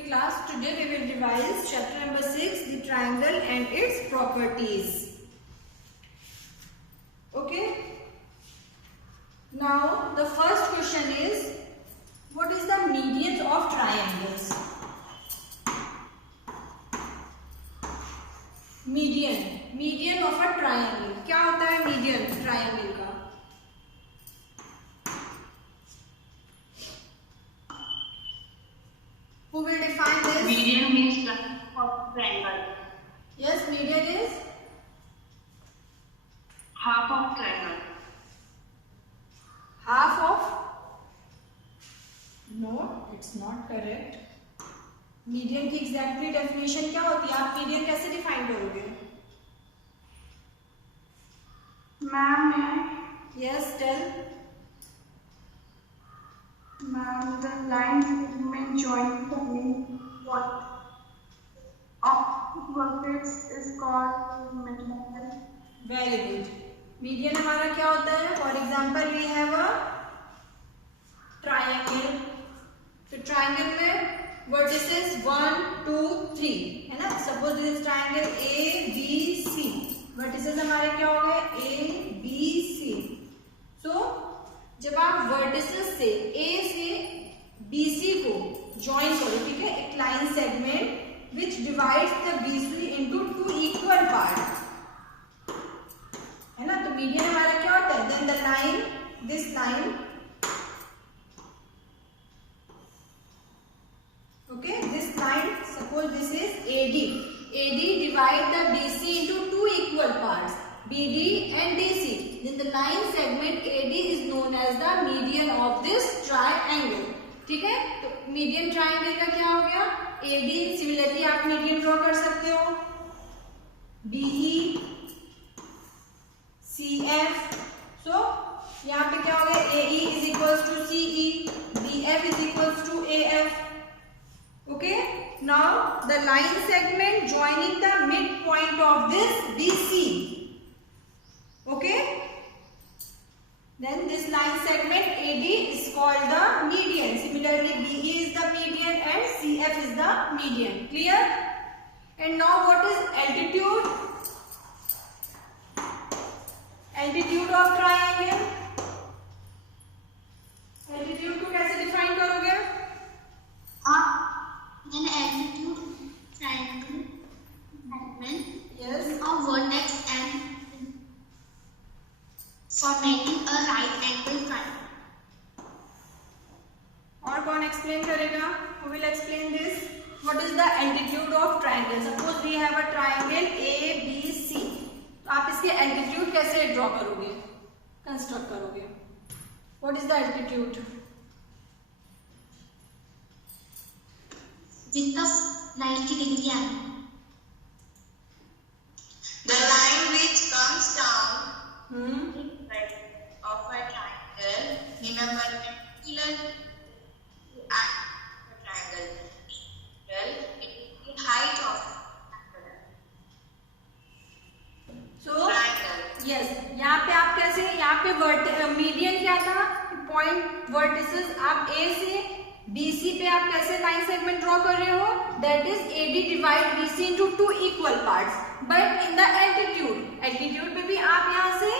Okay class, today we will revise chapter number 6, the triangle and its properties. Okay. Now the first question is, what is the median of triangles? Median of a triangle. क्या होता है median triangle का? Who will define this? Median means the of triangle. Yes, median is Half of triangle. half of. No, it's not correct. Median की exactly definition क्या होती है? आप median कैसे डिफाइन करोगे? Ma'am, yes tell. ma'am, the line segment joining the midpoint of vertex is called midline. Very good. Median हमारा क्या होता है? For example we have a triangle. तो ट्राइंगल में वर्टिसेस 1 2 3 है ना. Suppose this is triangle A B C. Vertices हमारे क्या हो गए? ए बी सी. सो जब आप वर्टिसेस से ए से बी सी को ज्वाइन करो, ठीक है, एक line segment which divides the B C into two equal part, है ना. तो मीडियन हमारा क्या होता है? Then the line, this line, okay, this line, suppose this is AD. AD divide the BC into two equal parts, BD and DC. Then the line segment AD is known as the median of this triangle. ठीक है, तो median triangle का क्या हो गया? AD. Similarly आप median draw कर सकते हो. BE, CF. सो यहाँ पे क्या हो गया? AE is equals to CE, BF is equals to AF. Okay, now the line segment joining the midpoint of this BC. Okay, then this line segment AD is called the median. Similarly, BE is the median and CF is the median. Clear? And now what is altitude? Altitude of triangle. Altitude को कैसे define करोगे? An altitude triangle segment Yes. of vertex and formating a right angle triangle. और कौन explain करेगा? Who will explain this? What is the altitude of triangle? Suppose we have a triangle ABC. तो आप इसके altitude कैसे draw करोगे, construct करोगे? What is the altitude? With the 90-degree angle. The line which comes down of a triangle in a perpendicular triangle. Well, it is the height of So triangle. yes, यहाँ पे आप कैसे, यहाँ पे median क्या था? Point vertices आप A से BC पे आप कैसे लाइन सेगमेंट ड्रॉ कर रहे हो? That is AD divide BC into two equal parts. But in the altitude पे भी आप यहाँ से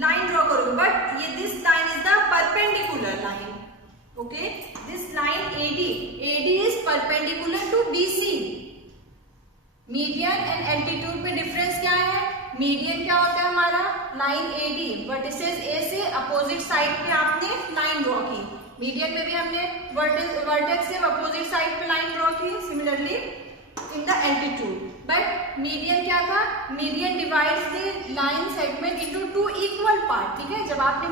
लाइन ड्रॉ करोगे, बट ये this line is the perpendicular line. Okay, this line AD is perpendicular to BC. Median and altitude पे difference क्या है? मीडियन क्या होता है हमारा? लाइन AD वर्टिसेस A से अपोजिट साइड पे आपने लाइन ड्रॉ की. मीडियन में भी हमने वर्टेक्स से अपोजिट साइड पे लाइन ड्रॉ की. Similarly in the altitude. But median क्या था? Median divides the line segment into two equal part. ठीक है, जब आपने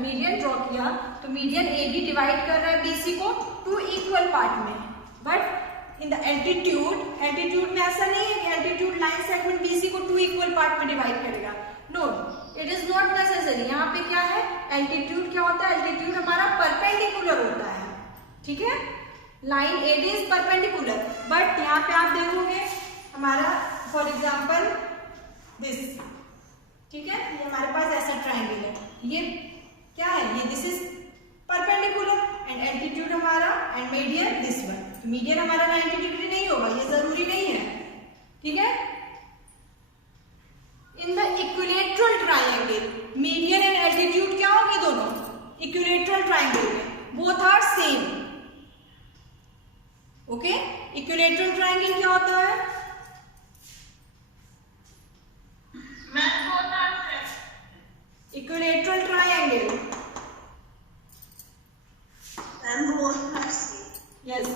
मीडियन ड्रॉ किया तो मीडियन AD डिवाइड कर रहा है BC को टू इक्वल पार्ट में. बट इन द एल्टीट्यूड में ऐसा नहीं है कि एल्टीट्यूड लाइन सेगमेंट BC को टू इक्वल पार्ट में डिवाइड करेगा. No, it is not necessary. यहाँ पे क्या है? एल्टीट्यूड क्या होता है? एल्टीट्यूड हमारा परपेंडिकुलर होता है. ठीक है, line AD is perpendicular. But यहाँ पे आप देखोगे हमारा फॉर एग्जाम्पल दिस, ठीक है, ये हमारे पास ऐसा ट्राइंगल है. ये क्या है? ये this is perpendicular and altitude हमारा and median this one. Median हमारा 90 डिग्री नहीं होगा, ये जरूरी नहीं है, ठीक है। In the equilateral triangle median and altitude क्या होंगे दोनों? इक्विलेटरल ट्राइंगल में both are same. Okay, equilateral triangle क्या होता है? Equilateral triangle, yes,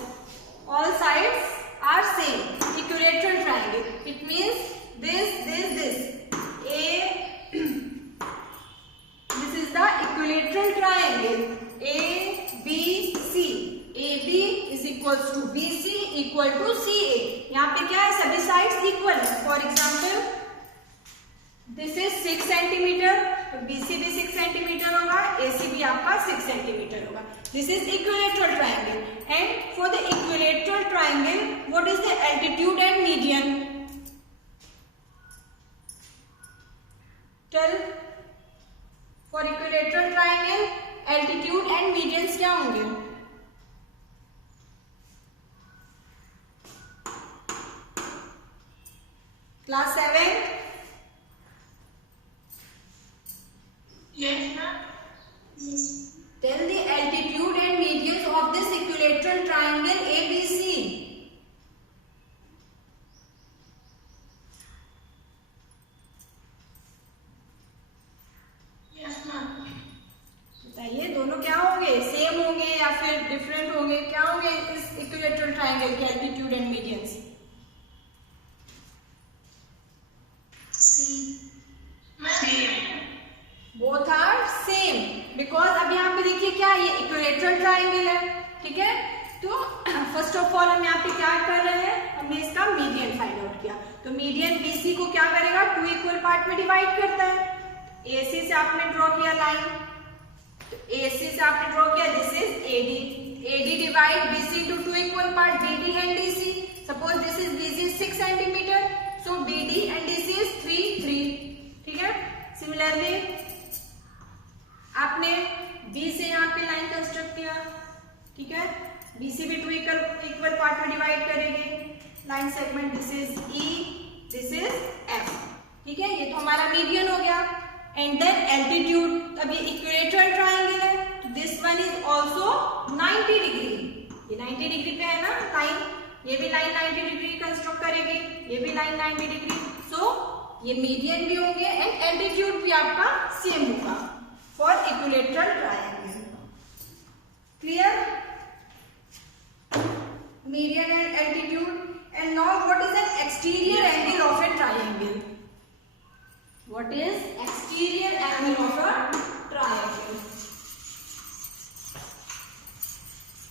all sides are same. Equilateral triangle, it means this A this is the equilateral triangle ABC. AB is equals to BC equal to CA. यहाँ पे क्या है? सभी sides equal है। For example this is 6 centimetre, तो BC भी 6 centimetre होगा, AC भी आपका 6 सेंटीमीटर होगा। This is equilateral triangle. And for the equilateral triangle what is the altitude and median? Tell, for equilateral triangle altitude and medians क्या होंगे? Class 7? Yes, ma'am. Yes. Tell the altitude and medians of this equilateral triangle ABC. Yes, ma'am. बताइए, दोनों क्या होंगे? Same होंगे या फिर different होंगे? क्या होंगे इस इक्विलेटरल ट्राइंगल के altitude and medians? Both are same, because अब यहाँ पे देखिए क्या, ये इक्विलेटरल ट्राइंगल है, ठीक है। तो फर्स्ट ऑफ ऑल हम यहाँ पे क्या कर रहे हैं? हमने इसका मीडियन फाइंड आउट किया। तो मीडियन BC को क्या करेगा? 2 इक्वल पार्ट में डिवाइड करता है। AC से आपने ड्रॉ किया लाइन, तो AC से आपने ड्रॉ किया, this is AD divide BC to 2 equal part, BD and DC। Suppose this is BC 6 centimetre, so BD and DC is 3, ठीक है। सिमिलरली आपने B से यहाँ पे लाइन कंस्ट्रक्ट किया, ठीक है। BC भी 2 इक्वल पार्ट में डिवाइड करेंगे line segment, this is E, this is F, ठीक है। ये तो हमारा मीडियन हो गया। एंड देन एल्टीट्यूड, अब ये इक्विलेटरल ट्राइंगल है, तो this one is also 90 degree. ये 90 डिग्री पे है ना लाइन, ये भी लाइन 90 डिग्री कंस्ट्रक्ट करेगी, ये भी लाइन 90 डिग्री। सो ये मीडियन भी होंगे एंड एल्टीट्यूड भी आपका सेम होगा for equilateral triangle. Clear? Median and altitude. And now what is an exterior angle of a triangle? What is exterior angle of a triangle?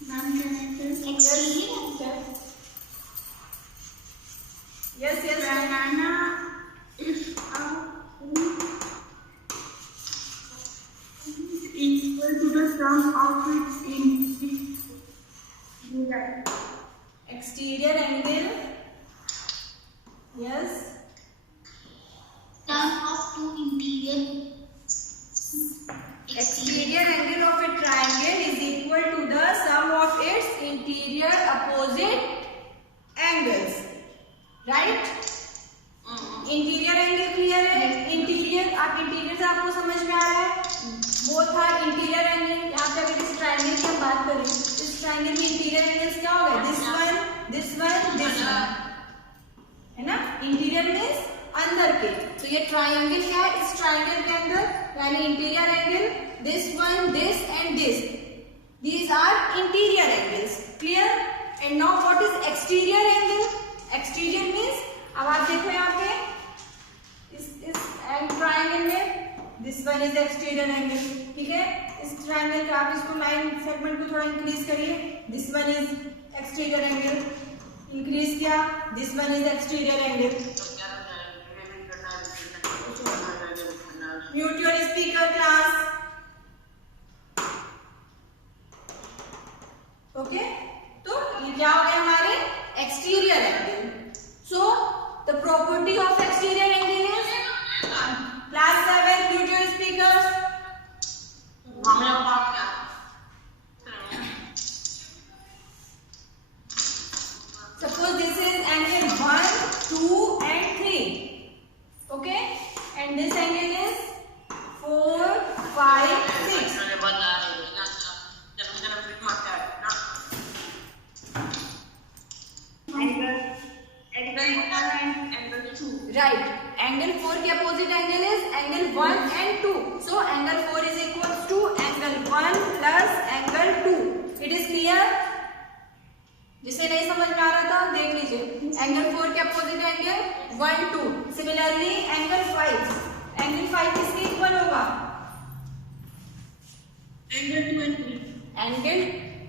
Ma'am, can I tell? Exterior. Yes. Banana is equal to the sum of its interior. Exterior angle. Yes. Sum of two interior. Exterior angle of a triangle is equal to the sum of its interior opposite angles. Right? Interior angle clear है? Interior, आप interior से आपको समझ में आ रहा है? Both are interior angle. यहाँ पे अगर इस ट्राइंगल की हम बात करें, इस ट्राइंगल की इंटीरियर एंगल्स क्या होगा? This one, this one, this one, है ना। इंटीरियर मीन्स अंदर के, तो ये ट्राइंगल क्या है? इस ट्राइंगल के अंदर यानी interior angle, this one, this and this, these are interior angles. Clear? And now what is exterior angle? Exterior means, अब आप देखो यहाँ पे इस ट्राइंगल में this one is exterior angle, ठीक है। इस ट्राइंगल का आप इसको लाइन सेगमेंट को थोड़ा इंक्रीज करिए, this one is exterior angle, increase किया, this one is exterior angle. Mute your speaker class. Okay, तो ये क्या हो गया हमारे exterior angle. So the property of exterior angle is, class 7 mute your speakers. Angle 4 के opposite angle is angle 1 and 2. So angle 4 is equals to angle 1 plus angle 2. It is clear? जिसे नहीं समझ में आ रहा था देख लीजिए. एंगल 4 के opposite angle 1, 2. Similarly angle 5. Angle 5 किसके इक्वल होगा? Angle 2 and 3. Angle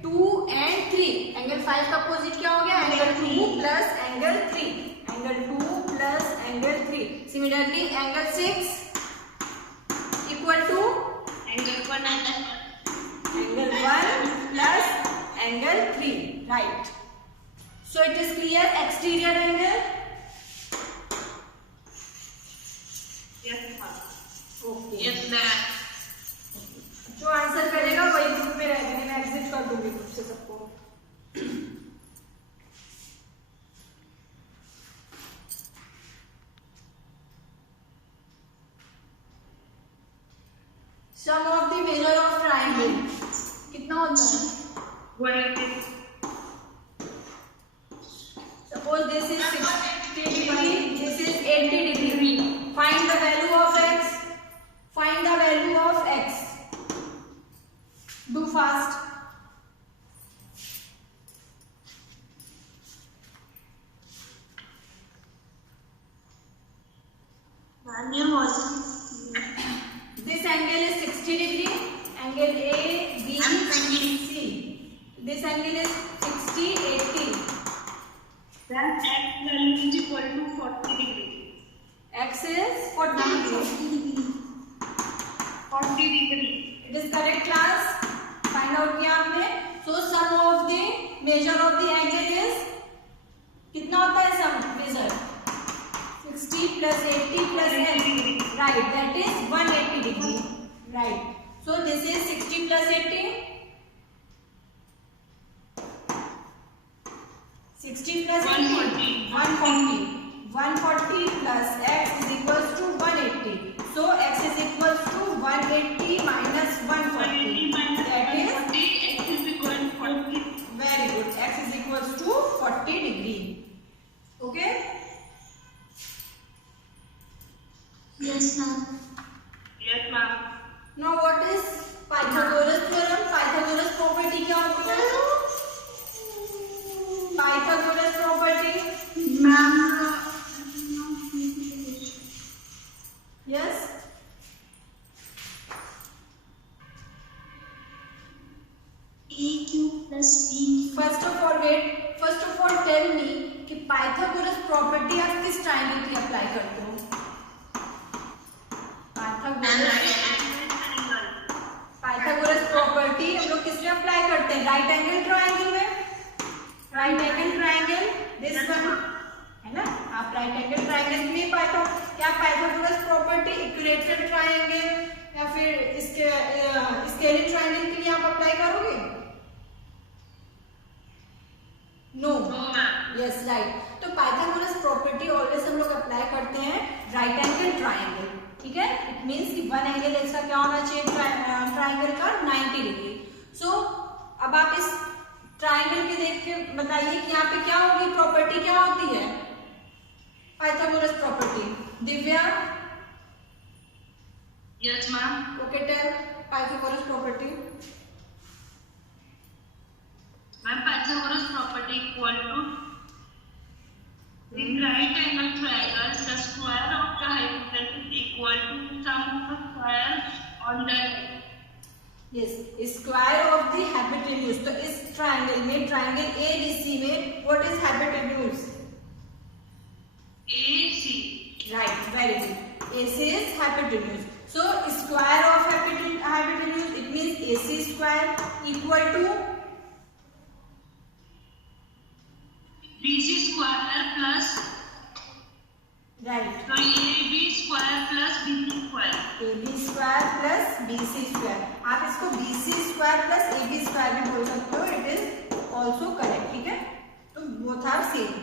2 and 3. Angle 5 का अपोजिट क्या हो गया? Angle 2 plus angle 3. Angle 2 plus angle 3. Similarly angle 6 equal to Angle 1 and angle 1 plus angle 3. Right. So it is clear. Exterior angle. yes, ma'am. Okay. Yes, ma'am. जो answer करेगा वही group में रहेगा. मैं एग्जिट कर दूंगी ग्रुप से सबको. Sum of the measure of triangle कितना होता है? 180. Suppose this is 60 degree, this is 80 degree. Find the value of x. Find the value of x. Do fast. Ma'am, your voice. This angle is 60 degree. Angle A, B, C. This angle is 60, 80. Then x value is equal to 40 degree. X is 40 degree. 40 degree. It is correct class. Find out किया हमने. So sum of the measure of the angle is कितना होता है sum measure? 60 plus 80 plus n. Right. That is 180 degree. Right. So this is 60 plus 80. 60 plus 80. 140. 140 plus x is equals to 180. So x is equals to 180 minus 140. That is 40, x is equal to 40. very good. X is equals to 40 degree. Okay. Yes, ma'am. Yes, ma'am. Now what is Pythagoras theorem? Pythagoras property क्या होती है? Pythagoras property. Ma'am, Yes. AQ plus B. First of all, wait. First of all, tell me कि Pythagoras property आप किस triangle की apply करते हो? Pythagoras property हम लोग किस में apply करते हैं? Right angle triangle में. Right angle triangle. This one है ना? आप right angle triangle के लिए क्या Pythagoras property equilateral triangle या फिर इसके scalene triangle के लिए आप apply करोगे? No. No, ma'am. Yes, right. तो पाइथागोरस प्रॉपर्टी ऑलवेज हम लोग अप्लाई करते हैं राइट एंगल ट्राइंगल. ठीक है. इट मींस कि वन एंगल इसका क्या होना चाहिए ट्राइंगल का 90 डिग्री. सो अब आप इस ट्राइंगल के देख के बताइए कि यहाँ पे क्या होगी प्रॉपर्टी क्या होती है Pythagoras property. Divya. Yes, ma'am. Okay tell Pythagoras property. Ma'am, Pythagoras property equal to in right angle triangles, the square of the hypotenuse is equal to sum of the square on the right. Yes, square of the hypotenuse. तो इस triangle में triangle ABC में what is hypotenuse? AC. Right, very good. AC is hypotenuse. So square of hypotenuse it means AC square equal to BC square plus right AB square plus BC square. AB square plus BC square. आप इसको BC square plus AB square भी बोल सकते हो. It is also correct. ठीक है. तो both are same.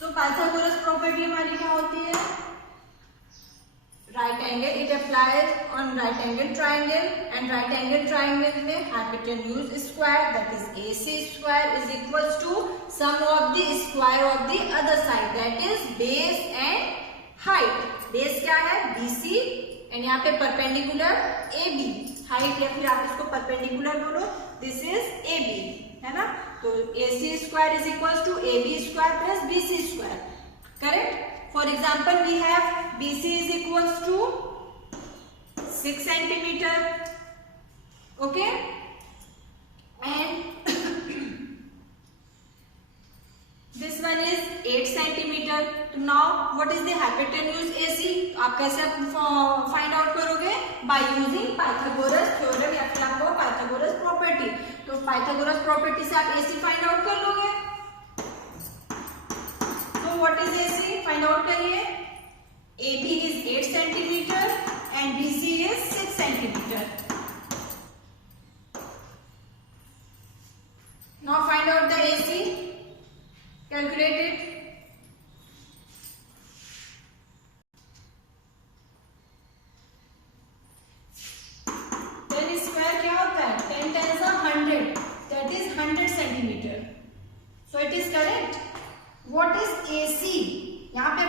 तो पाइथागोरस प्रॉपर्टी हमारी क्या होती है? Right angle, it applies on right angle triangle, and right angle triangle में hypotenuse square that is AC square is equals to sum of the square of the other side that is base and height. Base क्या है BC and यहाँ पे perpendicular AB, height या फिर आप इसको perpendicular बोलो, दिस इज AB है ना। तो AC square is equals to AB square plus BC square, correct. For example, we have BC is equals to 6 centimeter, okay, and this one is 8 centimeter. Now, what is the hypotenuse AC? आप कैसे find out करोगे? By using Pythagoras theorem या फिर आपको Pythagoras property. तो Pythagoras property से आप AC find out कर लोगे। What is AC? Find out करिए। AB is 8 centimeter and BC is 6 centimeter. Now find out the AC. Calculate it. 10 square क्या होता है? 10 times 100. That is 100 centimeter. So it is correct. What is AC? यहाँ पे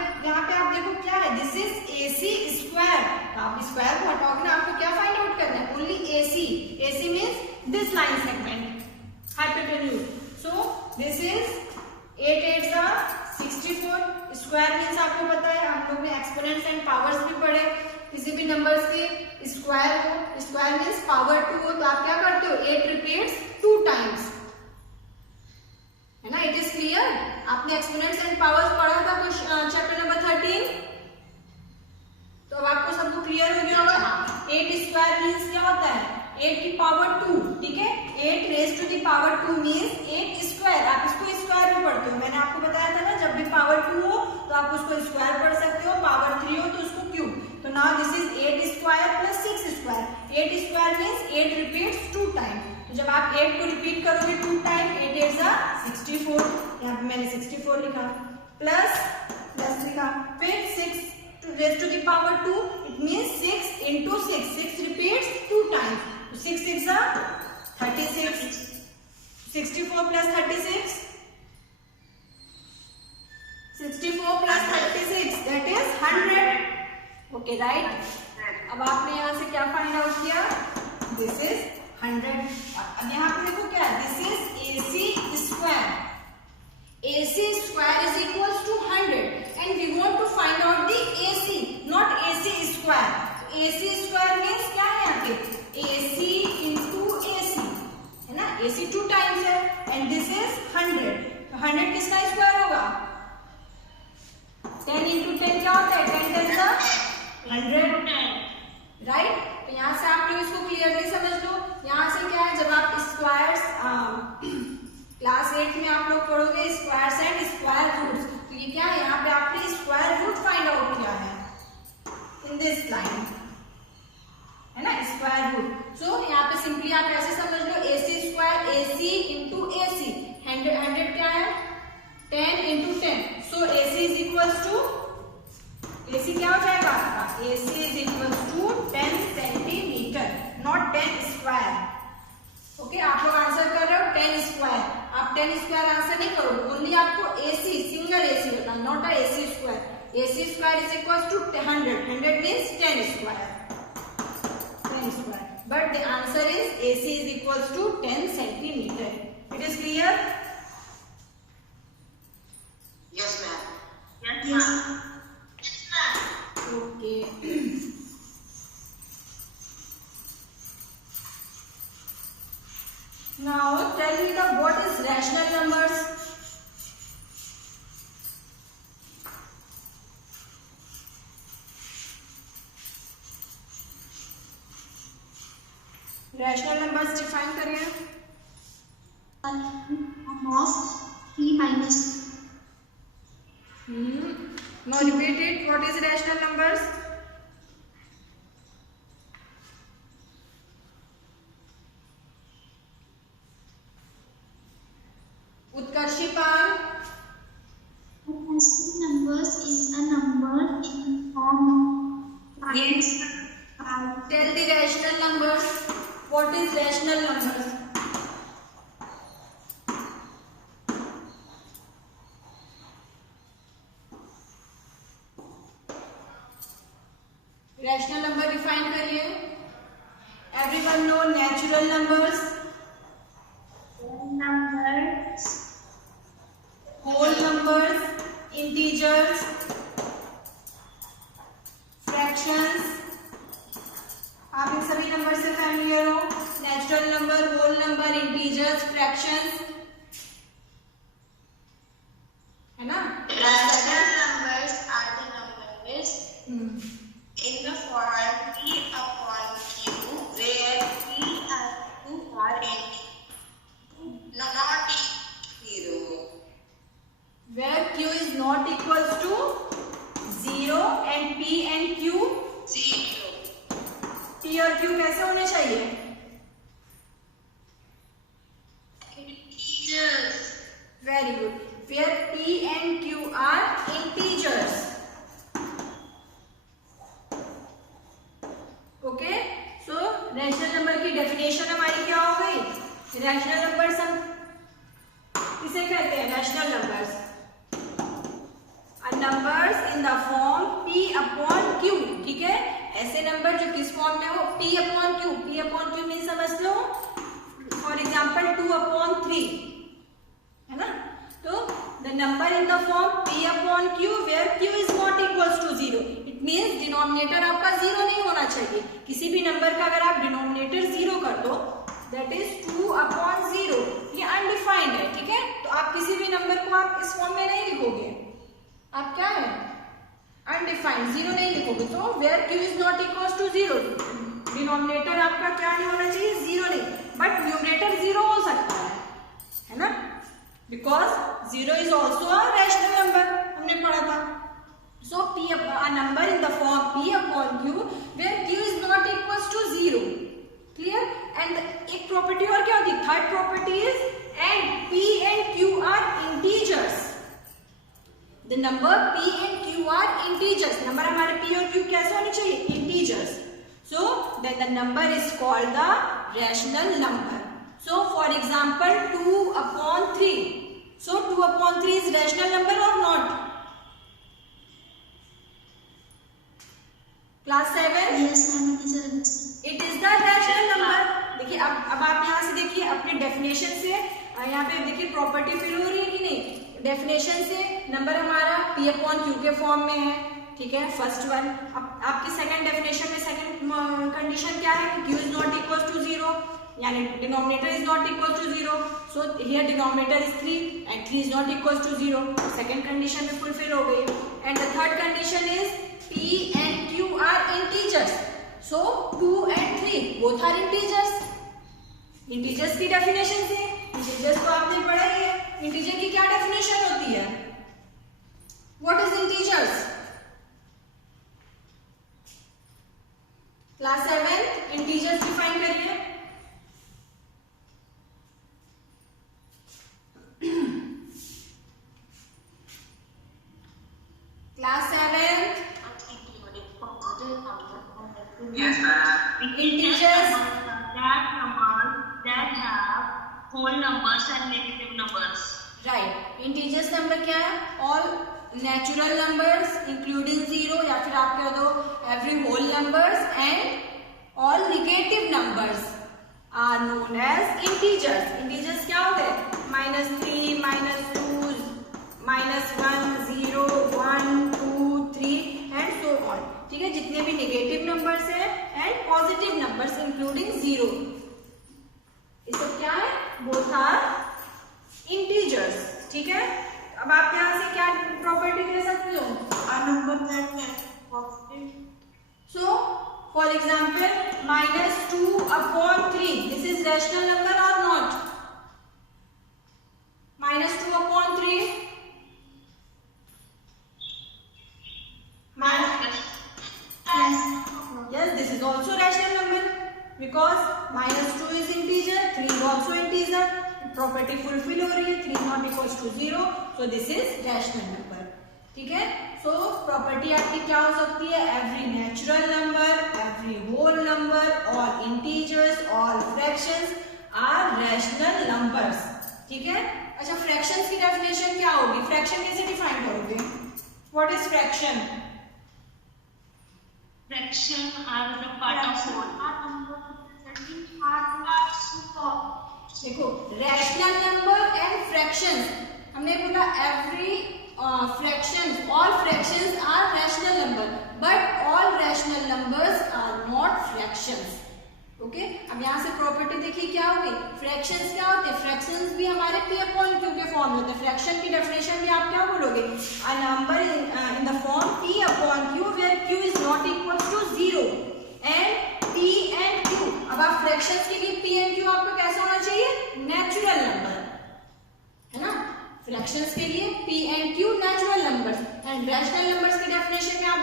आप देखो क्या है, दिस इज AC स्क्वायर। आप स्क्वायर को हटाओगे ना, आपको क्या फाइंड आउट करना है? Only AC। AC means this line segment, hypotenuse. So this is 8 8 64। Square means आपको पता है, हम लोग ने एक्सपोनेंट्स एंड पावर्स भी पढ़े। किसी भी नंबर्स के स्क्वायर हो, स्क्वायर मीन्स पावर 2 हो, तो आप क्या करते हो? 8 रिपीट्स 2 टाइम्स, है ना। It is clear. आपने एक्सपोनेंट्स एंड पावर्स पढ़ा था कुछ चैप्टर नंबर 13, तो अब आपको सबको क्लियर हो गया होगा। 8 स्क्वायर मींस क्या होता है? 8 की पावर 2, ठीक है। 8 raise to the power 2 means 8 square. आप इसको स्क्वायर में पढ़ते हो, मैंने आपको बताया था ना, जब भी पावर 2 हो तो आप उसको स्क्वायर पढ़ सकते हो, पावर 3 हो तो उसको क्यूब। तो now this is 8 square plus 6 square. 8 square means 8 repeats 2 time. तो जब आप 8 को रिपीट करोगे 2 टाइम, 8 8 जा 64, यहाँ पे मैंने 64 लिखा, प्लस लिखा, फिर 6 raise to the power 2, it means 6 into 6, 6 repeats 2 times, तो 6 6 जा 36, 64 plus 36, 64 plus 36 that is 100, okay right. अब आपने यहाँ से क्या फाइंड आउट किया? This is 100। अब यहाँ पे देखो क्या, this is AC square. AC square is equals to 100 and we want to find out the AC, not AC square. AC square means क्या है यहाँ पे? AC into AC, है ना। AC 2 टाइम्स है एंड दिस इज 100। तो 100 किसका square होगा? 10 into 10 क्या होता है? 10 10 का 100, राइट। तो यहाँ से आप लोग इसको क्लियरली समझ लो। यहाँ से क्या है, जब आप स्क्वायर्स क्लास 8 में आप लोग पढ़ोगे स्क्वायर्स एंड स्क्वायर रूट्स, तो ये क्या है, यहाँ पे आपने स्क्वायर रूट फाइंड आउट किया है इन दिस लाइन, है ना, स्क्वायर रूट। सो यहाँ पे सिंपली आप ऐसे समझ लो, AC square AC into AC, 100 क्या है? 10 into 10, so AC is equals to, AC क्या हो जाएगा आपका? AC is equals to 10 centimetre, not 10 square. Okay, आप लोग आंसर कर रहे हो 10 स्क्वायर, आप 10 स्क्वायर आंसर नहीं करो, ओनली आपको AC सिंगल AC होता है, not a AC square. AC square is equals to 100, 100 means 10 square, 10 square, but the answer is AC is equals to 10 centimetre. It is clear? Yes, ma'am. Yes, Yes. ma'am. Okay. Now tell me the what is rational numbers? Rational numbers define करिए। Half 3 minus. Now repeat it. What is rational numbers? Utkarshipal. Rational numbers is a number in form of Yes. Tell the rational numbers. What is rational numbers? Rational number define करिए. Everyone know natural numbers. Numbers. Whole numbers, integers, fractions. आप इन सभी number से familiar हो. Natural number, whole number, integers, fractions, है ना? Rational numbers are the numbers in the form P upon Q, where P and Q are not zero. Where Q is not equals to 0 and P and Q. Zero. P और Q कैसे होने चाहिए? Integers. Very good. Where P and Q are integers. Okay? So rational number की definition हमारी क्या हो गई? Rational numbers हम किसे कहते हैं? Rational numbers. Numbers in the form P upon Q. ठीक है? ऐसे नंबर जो किस फॉर्म में हो? P upon Q. P upon Q mean समझ लो. For example 2 upon 3. है ना? तो the number in the form P upon Q where Q is not equals to 0. It means denominator आपका 0 नहीं होना चाहिए. किसी भी नंबर का अगर आप denominator 0 कर दो, that is 2 upon 0. ये undefined है. ठीक है? तो आप किसी भी नंबर को आप इस फॉर्म में नहीं लिखोगे. आप क्या है? अनडिफाइंड, 0 नहीं लिखोगे. तो where Q is not equal to 0, denominator आपका क्या नहीं होना चाहिए? 0 नहीं, बट न्यूमरेटर 0 हो सकता है ना? Because 0 is also a rational number, हमने पढ़ा था. So P a number in the form P upon Q where Q is not equal to 0. Clear? And एक प्रॉपर्टी और क्या होती है? Third property is and P and Q are integers. The number P and Q are integers. Number हमारे P और Q कैसे होने चाहिए? Integers. So then the number is called the rational number. So for example 2 upon 3. So 2 upon 3 is rational number or not? Class 7? Yes, ma'am. It is the rational number. देखिए अब आप यहाँ से देखिए अपने डेफिनेशन से यहाँ पे देखिए प्रॉपर्टी फिल हो रही है कि नहीं? डेफिनेशन से नंबर हमारा P अपॉन Q के फॉर्म में है. ठीक है? First one. अब आपकी सेकंड डेफिनेशन में सेकंड कंडीशन क्या है? Q is not equal to 0, यानी denominator is not equal to 0. So here denominator is 3 and 3 is not equal to 0. Second condition में फुलफिल हो गई. And the third condition is P and Q are integers. So 2 and 3 both are integers. Integers की definition से integers तो आपने पढ़ा ही है. Integer की क्या डेफिनेशन होती है? What is integers? Class 7 integers define करिए. Class 7 Yes, ma'am. Integers. That numbers that have whole numbers and negative numbers. Right. Integers number क्या है? ऑल नेचुरल नंबर्स इंक्लूडिंग 0, या फिर आप कह दो every whole numbers and all negative numbers are known as integers. Integers क्या हो गए? -3, -2, -1, 0, 1, 2, 3 एंड सो ऑन. ठीक है? जितने भी नेगेटिव नंबर्स हैं एंड पॉजिटिव नंबर्स इंक्लूडिंग 0, ये सब क्या है? Both are integers. ठीक है? अब आप यहाँ से क्या प्रॉपर्टी दे सकते हो? A number that can be positive. So for example -2 upon 3, this is rational number or not? -2 upon 3. Yes, this is also rational number because -2 is integer, 3 is also integer. Property fulfill हो रही है. 3 not equals to 0, so this is rational number. ठीक है। So property आपकी क्या हो सकती है, every natural number, every whole number, all integers, all fractions are rational numbers. ठीक है। अच्छा, फ्रैक्शंस की डेफिनेशन क्या होगी, फ्रैक्शन कैसे डिफाइन करोगे, what is fraction? Fraction are the part of whole. देखो, रैशनल नंबर एंड फ्रैक्शंस, हमने बोला every fractions, all fractions are rational number, but all rational numbers are not fractions. Okay, अब यहाँ से प्रॉपर्टी देखिए क्या होगी, फ्रैक्शंस क्या होते हैं, फ्रैक्शंस भी हमारे p अपॉन q के फॉर्म में होते हैं। फ्रैक्शन की डेफिनेशन भी आप क्या बोलोगे, a number in the form p upon q where q is not equal to 0 and p and q। अब आप फ्रैक्शंस के लिए p एंड q आपको कैसा होना चाहिए, नेचुरल नंबर, है ना। फ्रैक्शंस के लिए p and q natural numbers, and rational numbers की डेफिनेशन में आप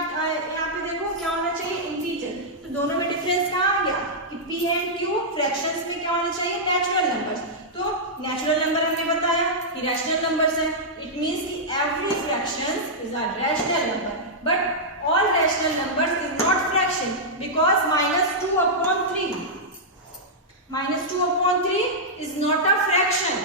यहाँ पे देखो क्या होना चाहिए, इंटीजर। तो दोनों में डिफरेंस कहाँ आ गया कि p एंड q फ्रैक्शंस में क्या होना चाहिए, नेचुरल नंबर्स। तो नेचुरल नंबर हमने बताया कि रैशनल नंबर्स है, इट मींस कि every fractions is a rational number, but all rational numbers is not fraction because -2 upon 3, -2 upon 3 is not a fraction.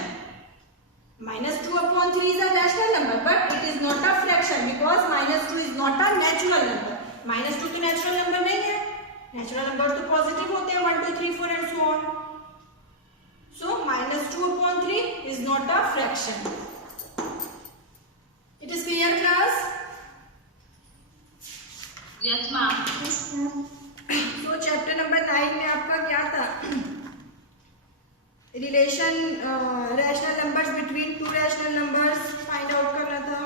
-2 upon 3 is a rational number, but it is not a fraction because -2 is not a natural number. -2 की natural number नहीं है, natural number तो positive होते हैं 1 2 3 4 and so on. So -2 upon 3 is not a fraction. It is clear, class? Yes, ma'am. तो chapter number 9 में आपका क्या था, relation rational numbers between two rational numbers find out करना था,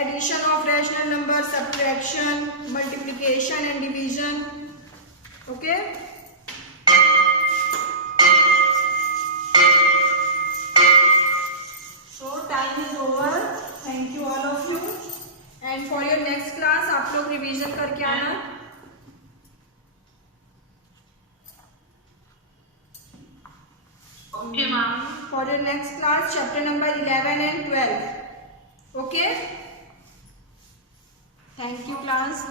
addition of rational number, subtraction, multiplication and division. Okay, so time is over, thank you all of you, and for your next class आप लोग revision करके आना। Okay, ma'am. For your next class, chapter number 11 and 12. Okay? Thank you, class.